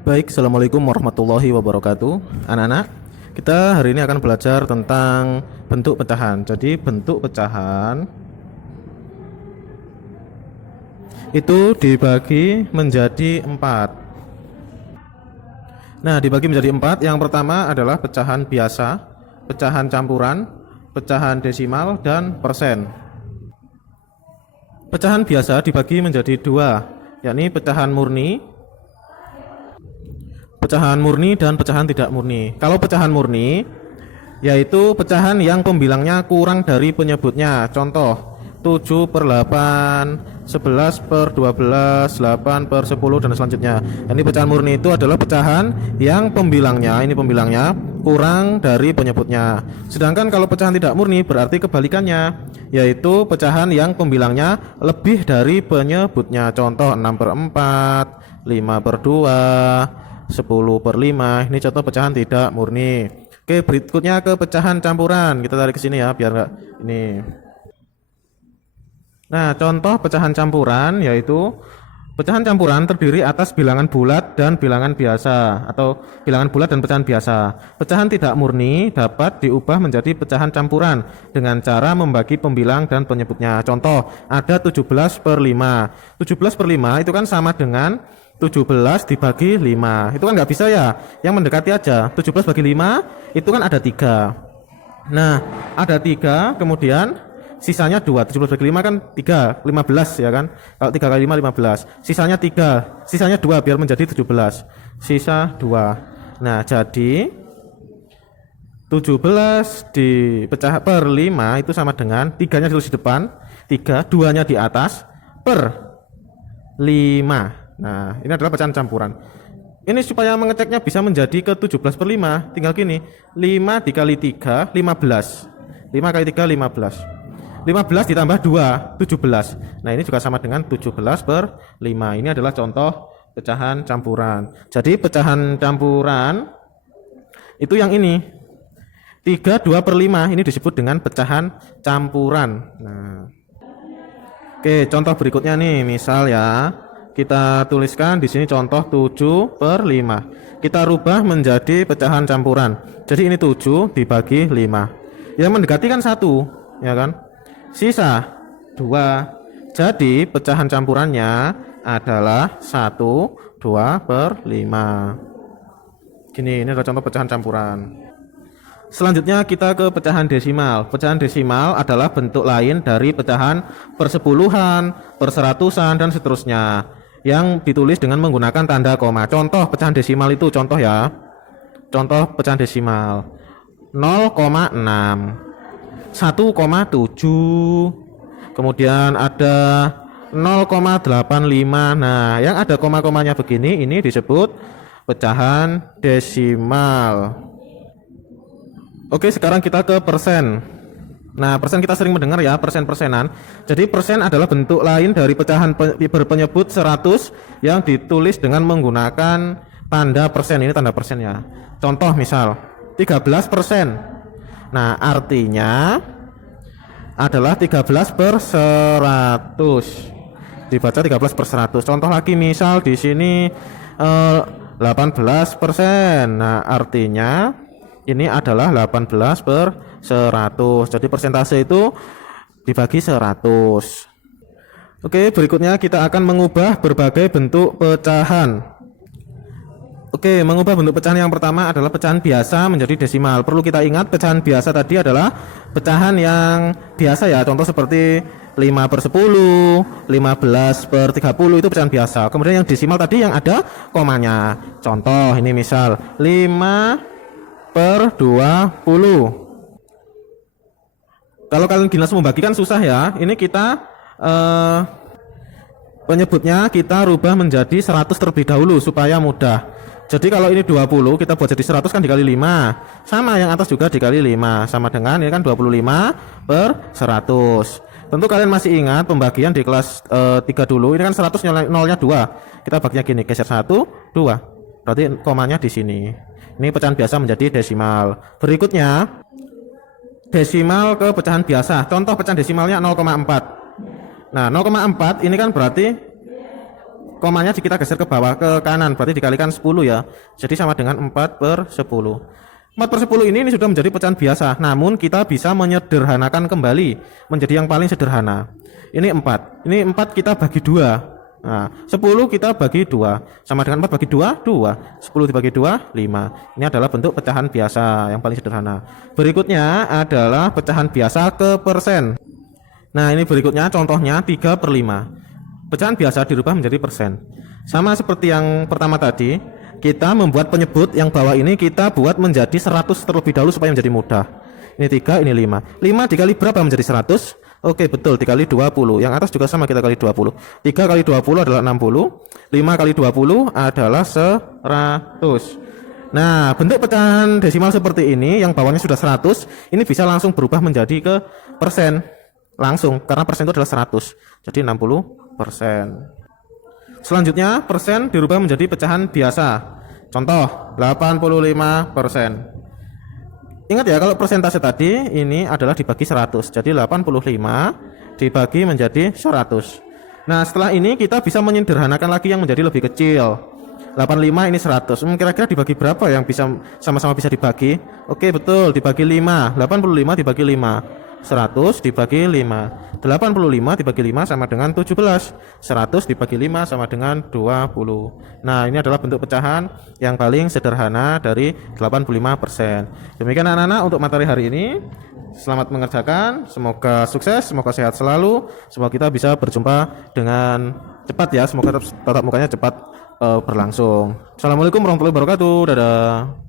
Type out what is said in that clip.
Baik, assalamualaikum warahmatullahi wabarakatuh. Anak-anak, kita hari ini akan belajar tentang bentuk pecahan. Jadi bentuk pecahan itu dibagi menjadi 4. Nah, dibagi menjadi 4. Yang pertama adalah pecahan biasa, pecahan campuran, pecahan desimal, dan persen. Pecahan biasa dibagi menjadi 2, yakni pecahan murni dan pecahan tidak murni. Kalau pecahan murni yaitu pecahan yang pembilangnya kurang dari penyebutnya. Contoh 7/8, 11/12, 8/10 dan selanjutnya. Ini pecahan murni itu adalah pecahan yang pembilangnya kurang dari penyebutnya. Sedangkan kalau pecahan tidak murni berarti kebalikannya, yaitu pecahan yang pembilangnya lebih dari penyebutnya. Contoh 6/4, 5/2, 10/5. Ini contoh pecahan tidak murni. Oke, berikutnya ke pecahan campuran. Kita tarik ke sini ya biar enggak ini. Nah, contoh pecahan campuran yaitu pecahan campuran terdiri atas bilangan bulat dan bilangan biasa, atau bilangan bulat dan pecahan biasa. Pecahan tidak murni dapat diubah menjadi pecahan campuran dengan cara membagi pembilang dan penyebutnya. Contoh, ada 17/5. 17/5 itu kan sama dengan 17 dibagi 5. Itu kan nggak bisa ya, yang mendekati aja. 17 bagi 5 itu kan ada 3. Nah, ada 3, kemudian sisanya 2. 17 bagi 5 kan 3, 15 ya kan. Kalau 3 kali 5, 15. Sisanya 3, sisanya 2 biar menjadi 17. Sisa 2. Nah, jadi 17 dipecah per 5 itu sama dengan 3-nya ditulis di depan, 3, 2-nya di atas, per 5. Nah, ini adalah pecahan campuran. Ini supaya mengeceknya bisa menjadi ke 17/5, tinggal gini, 5 dikali 3, 15. 5 kali 3, 15. 15 ditambah 2, 17. Nah, ini juga sama dengan 17/5. Ini adalah contoh pecahan campuran. Jadi pecahan campuran itu yang ini. 3, 2/5 ini disebut dengan pecahan campuran. Nah, oke, contoh berikutnya nih, misal ya. Kita tuliskan di sini contoh 7/5. Kita rubah menjadi pecahan campuran. Jadi ini 7 dibagi 5. Yang mendekati kan 1, ya kan? Sisa 2. Jadi pecahan campurannya adalah 1, 2/5. Gini, ini adalah contoh pecahan campuran. Selanjutnya kita ke pecahan desimal. Pecahan desimal adalah bentuk lain dari pecahan persepuluhan, perseratusan, dan seterusnya, yang ditulis dengan menggunakan tanda koma. Contoh pecahan desimal itu, contoh ya. Contoh pecahan desimal 0,6, 1,7, kemudian ada 0,85. Nah, yang ada koma-komanya begini, ini disebut pecahan desimal. Oke, sekarang kita ke persen. Nah, persen kita sering mendengar ya, persen-persenan. Jadi persen adalah bentuk lain dari pecahan berpenyebut 100 yang ditulis dengan menggunakan tanda persen. Ini tanda persen ya. Contoh misal 13%. Nah, artinya adalah 13/100. Dibaca 13/100. Contoh lagi misal di sini 18%. Nah, artinya ini adalah 18/100. Jadi persentase itu dibagi 100. Oke, berikutnya kita akan mengubah berbagai bentuk pecahan. Oke, mengubah bentuk pecahan yang pertama adalah pecahan biasa menjadi desimal. Perlu kita ingat, pecahan biasa tadi adalah pecahan yang biasa ya. Contoh seperti 5/10, 15/30 itu pecahan biasa. Kemudian yang desimal tadi yang ada komanya. Contoh ini misal 5/20. Kalau kalian langsung membagikan susah ya. Ini kita penyebutnya kita rubah menjadi 100 terlebih dahulu supaya mudah. Jadi kalau ini 20 kita buat jadi 100 kan dikali 5. Sama yang atas juga dikali 5. Sama dengan ini kan 25/100. Tentu kalian masih ingat pembagian di kelas 3 dulu. Ini kan 100 nolnya 2. Kita baginya gini, geser 1, 2. Berarti komanya di sini. Ini pecahan biasa menjadi desimal. Berikutnya desimal ke pecahan biasa. Contoh pecahan desimalnya 0,4. Nah, 0,4 ini kan berarti komanya kita geser ke bawah ke kanan, berarti dikalikan 10 ya. Jadi sama dengan 4/10. 4/10 ini sudah menjadi pecahan biasa, namun kita bisa menyederhanakan kembali menjadi yang paling sederhana. Ini 4. Ini 4 kita bagi 2. Nah, 10 kita bagi 2. Sama dengan 4 bagi 2, 2. 10 dibagi 2, 5. Ini adalah bentuk pecahan biasa yang paling sederhana. Berikutnya adalah pecahan biasa ke persen. Nah, ini berikutnya contohnya 3/5. Pecahan biasa dirubah menjadi persen. Sama seperti yang pertama tadi, kita membuat penyebut yang bawah ini kita buat menjadi 100 terlebih dahulu supaya menjadi mudah. Ini 3, ini 5. 5 dikali berapa menjadi 100? Oke, betul, dikali 20. Yang atas juga sama, kita kali 20. 3 kali 20 adalah 60. 5 kali 20 adalah 100. Nah, bentuk pecahan desimal seperti ini yang bawahnya sudah 100, ini bisa langsung berubah menjadi ke persen. Langsung, karena persen itu adalah 100. Jadi 60%. Selanjutnya, persen dirubah menjadi pecahan biasa. Contoh, 85%. Ingat ya, kalau persentase tadi ini adalah dibagi 100. Jadi 85 dibagi menjadi 100. Nah, setelah ini kita bisa menyederhanakan lagi yang menjadi lebih kecil. 85 ini 100. Kira-kira dibagi berapa yang bisa sama-sama bisa dibagi? Oke, betul, dibagi 5. 85 dibagi 5. 100 dibagi 5. 85 dibagi 5 sama dengan 17. 100 dibagi 5 sama dengan 20. Nah, ini adalah bentuk pecahan yang paling sederhana dari 85%. Demikian anak-anak untuk materi hari ini. Selamat mengerjakan, semoga sukses, semoga sehat selalu, semoga kita bisa berjumpa dengan cepat ya, semoga tatap mukanya cepat berlangsung. Assalamualaikum warahmatullahi wabarakatuh. Dadah.